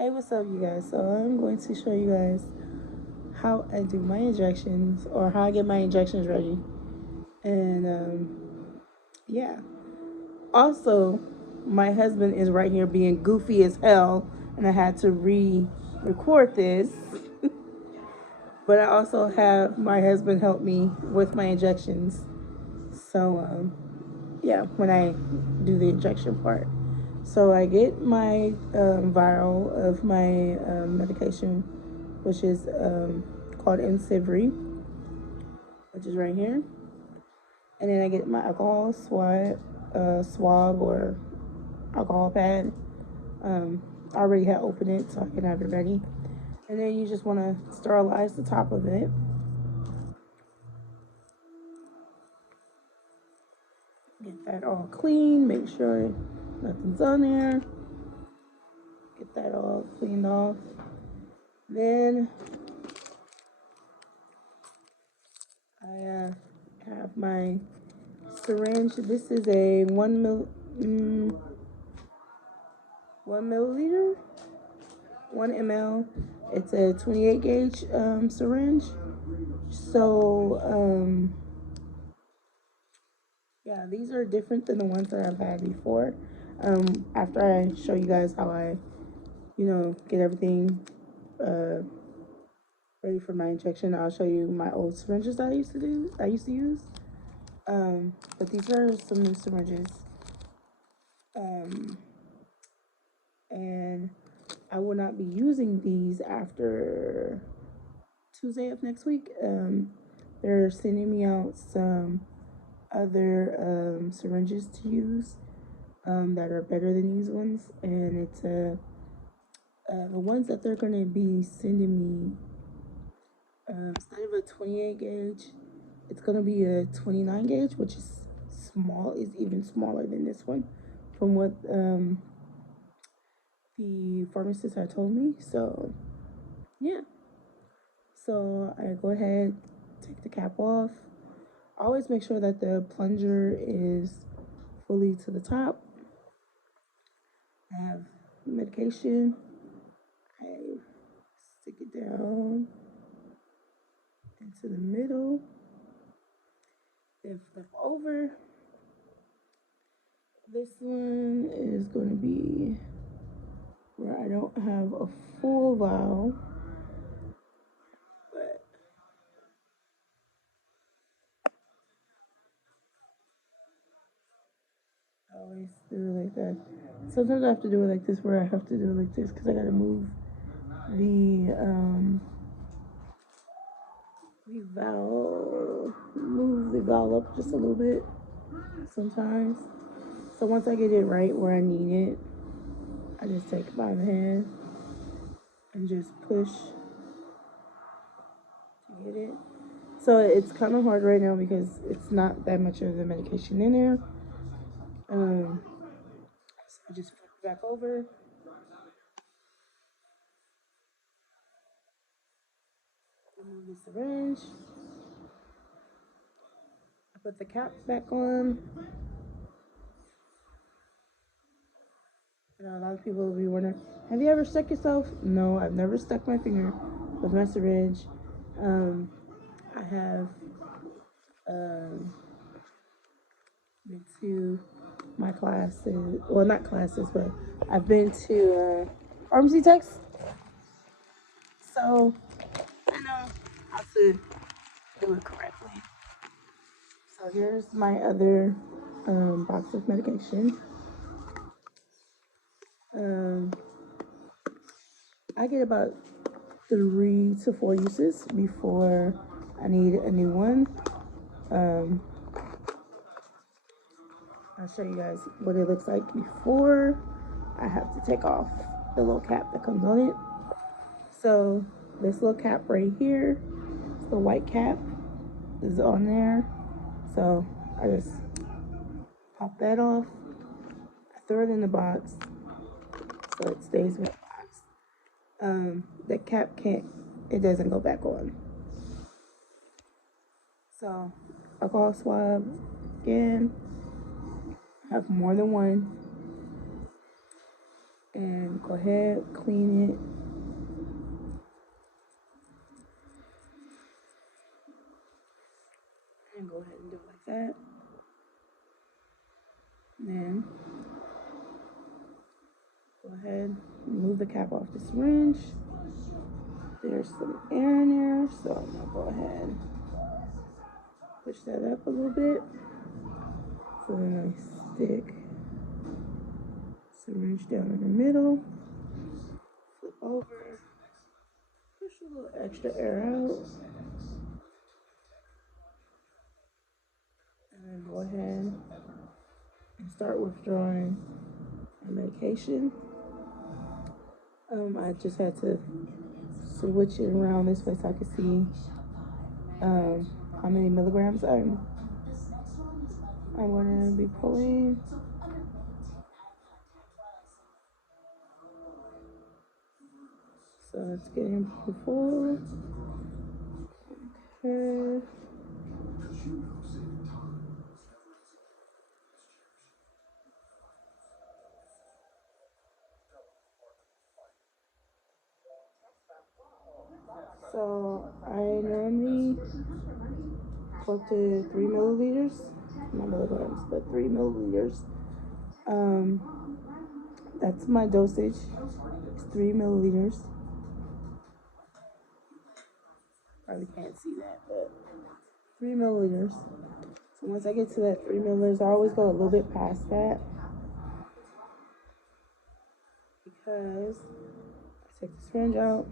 Hey, what's up, you guys? So, I'm going to show you guys how I do my injections or how I get my injections ready. And, yeah. Also, my husband is right here being goofy as hell, and I had to record this. But I also have my husband help me with my injections. So, yeah, when I do the injection part. So I get my vial of my medication, which is called Imcivree, which is right here. And then I get my alcohol swab or alcohol pad. I already had opened it, so I can have it ready. And then you just want to sterilize the top of it. Get that all clean, make sure nothing's on there. Get that all cleaned off. Then I have my syringe. This is a 1 milliliter, 1 ml. It's a 28 gauge syringe. So yeah, these are different than the ones that I've had before. After I show you guys how I, get everything ready for my injection, I'll show you my old syringes that I used to use. But these are some new syringes. Um, and I will not be using these after Tuesday of next week. They're sending me out some other syringes to use that are better than these ones, and it's the ones that they're gonna be sending me instead of a 28 gauge, it's gonna be a 29 gauge, which is small, is even smaller than this one, from what the pharmacist had told me. So yeah, so I go ahead, take the cap off. Always make sure that the plunger is fully to the top. I have medication. I stick it down into the middle, then flip over. This one is going to be where I don't have a full vial, but I always do it like that. Sometimes I have to do it like this, where I have to do it like this because I gotta the move the valve up just a little bit sometimes. So once I get it right where I need it, I just take it by the hand and just push to get it. So it's kind of hard right now because it's not that much of the medication in there. So I just flip it back over, remove the syringe, I put the cap back on. You know, a lot of people will be wondering, have you ever stuck yourself? No, I've never stuck my finger with my syringe. I have been to my classes, well, not classes, but I've been to pharmacy techs. So I know how to do it correctly. So here's my other box of medication. Um, I get about 3 to 4 uses before I need a new one. Um, I'll show you guys what it looks like before I have to take off the little cap that comes on it. So this little cap right here, the white cap is on there. So I just pop that off. I throw it in the box so it stays with the box. The cap can't, it doesn't go back on. So alcohol swab again. I have more than one. and go ahead, clean it. And go ahead and do it like that. Then go ahead, remove the cap off the syringe. There's some air in there, so I'm gonna go ahead, push that up a little bit. So then I stick syringe down in the middle, flip over, push a little extra air out, and then go ahead and start withdrawing our medication. I just had to switch it around this way so I could see how many milligrams I'm going to be pulling. So it's getting full. Okay. So I normally go up to 3 milliliters, not milligrams, but 3 milliliters. That's my dosage. It's 3 milliliters. Probably can't see that, but 3 milliliters. So once I get to that 3 milliliters, I always go a little bit past that because I take the syringe out.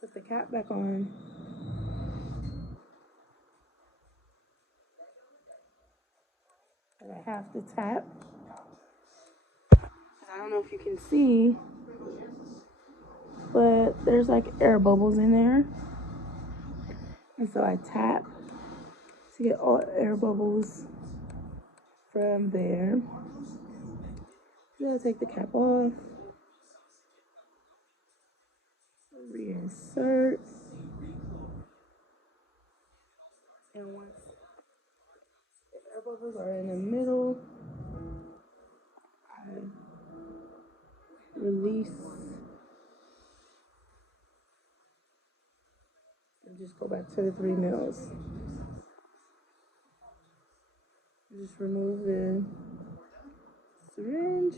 Put the cap back on. And I have to tap. I don't know if you can see, but there's like air bubbles in there. And so I tap to get all air bubbles from there. Then I take the cap off, reinsert, and once the air bubbles are in the middle, I release and just go back to the 3 mils. Just remove the syringe.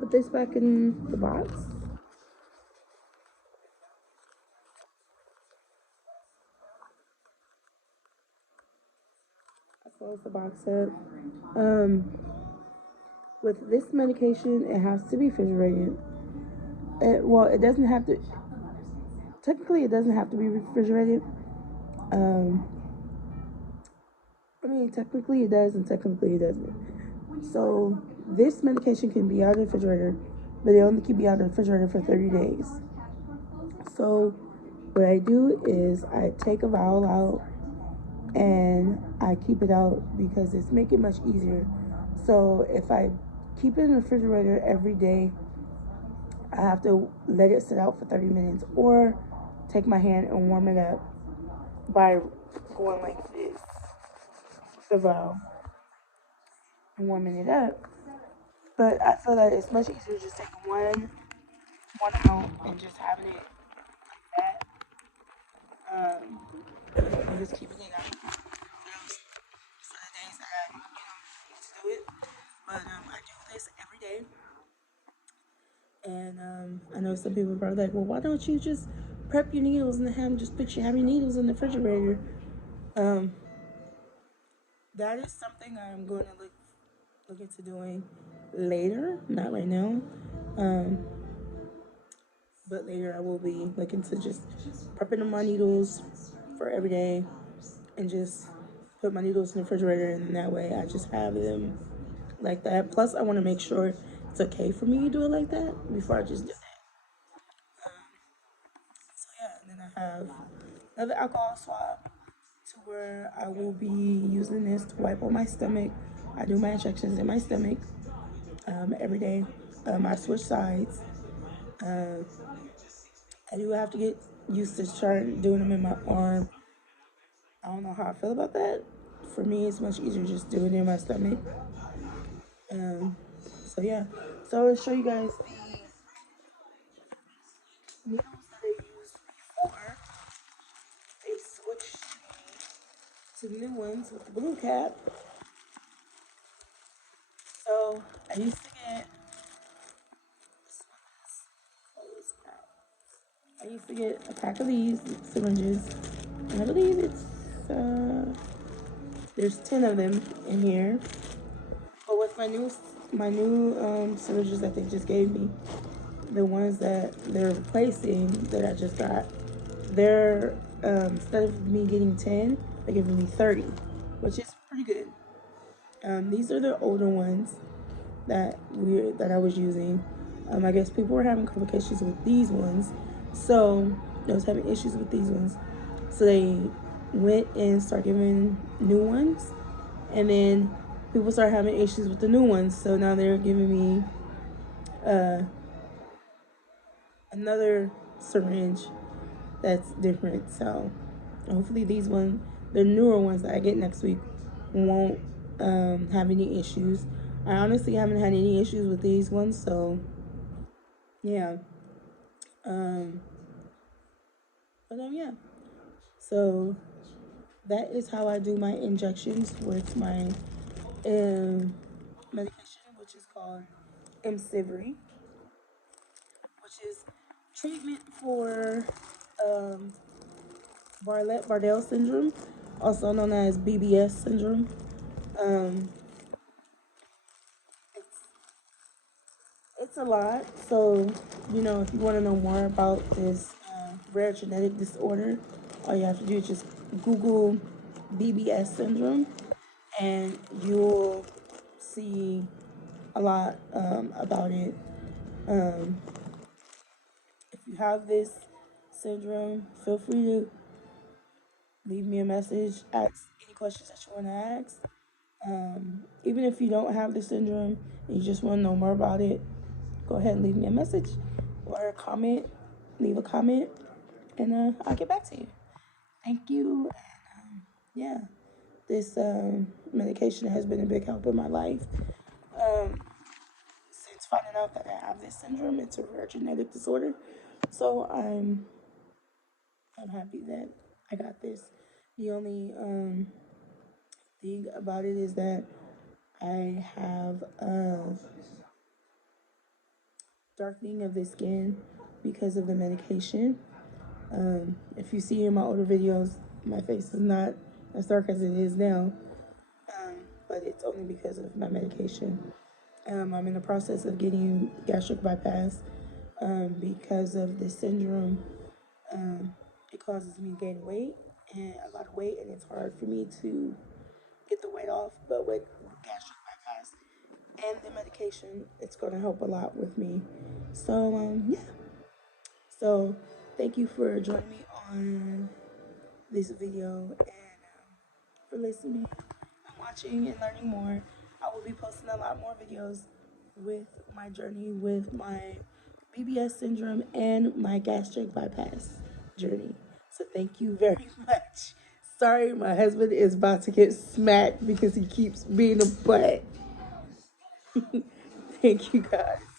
Put this back in the box. I close the box up. With this medication, it has to be refrigerated. It doesn't have to. Technically, it doesn't have to be refrigerated. Technically it does, and technically it doesn't. So this medication can be out of the refrigerator, but it only can be out of the refrigerator for 30 days. So what I do is I take a vial out and I keep it out because it's make it much easier. So if I keep it in the refrigerator every day, I have to let it sit out for 30 minutes or take my hand and warm it up by going like this, the vial, and warming it up. But I feel that it's much easier just taking one out and just having it like that. And just keeping it out. So the days that I, need to do it. But I do this every day. And I know some people are probably like, well, why don't you just prep your needles and have your needles in the refrigerator? That is something I'm going to look into doing later, not right now. But later I will be looking to just prepping my needles for every day and just put my needles in the refrigerator, and that way I just have them like that. Plus I want to make sure it's okay for me to do it like that before I just do that. So yeah, and then I have another alcohol swab to where I will be using this to wipe on my stomach. I do my injections in my stomach every day. I switch sides. I do have to get used to starting doing them in my arm I don't know how I feel about that. For me, it's much easier just doing it in my stomach. Um, so yeah. So I'll show you guys the needles that I used before. They switched to new ones with the blue cap. So I used to get I used to get a pack of these syringes, and I believe there's 10 of them in here. But with my new syringes that they just gave me, the ones that they're replacing that I just got, they're instead of me getting 10, they're giving me 30, which is pretty good. These are the older ones that I was using. I guess people were having complications with these ones, so I was having issues with these ones. So they went and started giving new ones, and then people started having issues with the new ones. So now they're giving me uh, another syringe that's different. So hopefully the newer ones that I get next week, won't have any issues. I honestly haven't had any issues with these ones, so yeah. Um, yeah. So that is how I do my injections with my medication, which is called Imcivree, which is treatment for um, Bardet-Biedl syndrome, also known as BBS syndrome. Um, it's a lot. So, if you want to know more about this rare genetic disorder, all you have to do is just Google BBS syndrome, and you'll see a lot about it. Um, if you have this syndrome, feel free to leave me a message, ask any questions that you want to ask. Even if you don't have the syndrome and you just want to know more about it, go ahead and leave me a message or a comment. Leave a comment, and I'll get back to you. Thank you. Yeah, this medication has been a big help in my life. Um, since finding out that I have this syndrome, it's a rare genetic disorder. So I'm happy that I got this. The only thing about it is that I have darkening of the skin because of the medication. If you see in my older videos, my face is not as dark as it is now, but it's only because of my medication. I'm in the process of getting gastric bypass because of this syndrome. It causes me to gain weight and a lot of weight, and it's hard for me to get the weight off. But with gastric bypass and the medication, it's going to help a lot with me. So yeah. So thank you for joining me on this video and for listening and watching and learning more. I will be posting a lot more videos with my journey with my BBS syndrome and my gastric bypass journey. So thank you very much. Sorry, my husband is about to get smacked because he keeps being a butt. Thank you guys.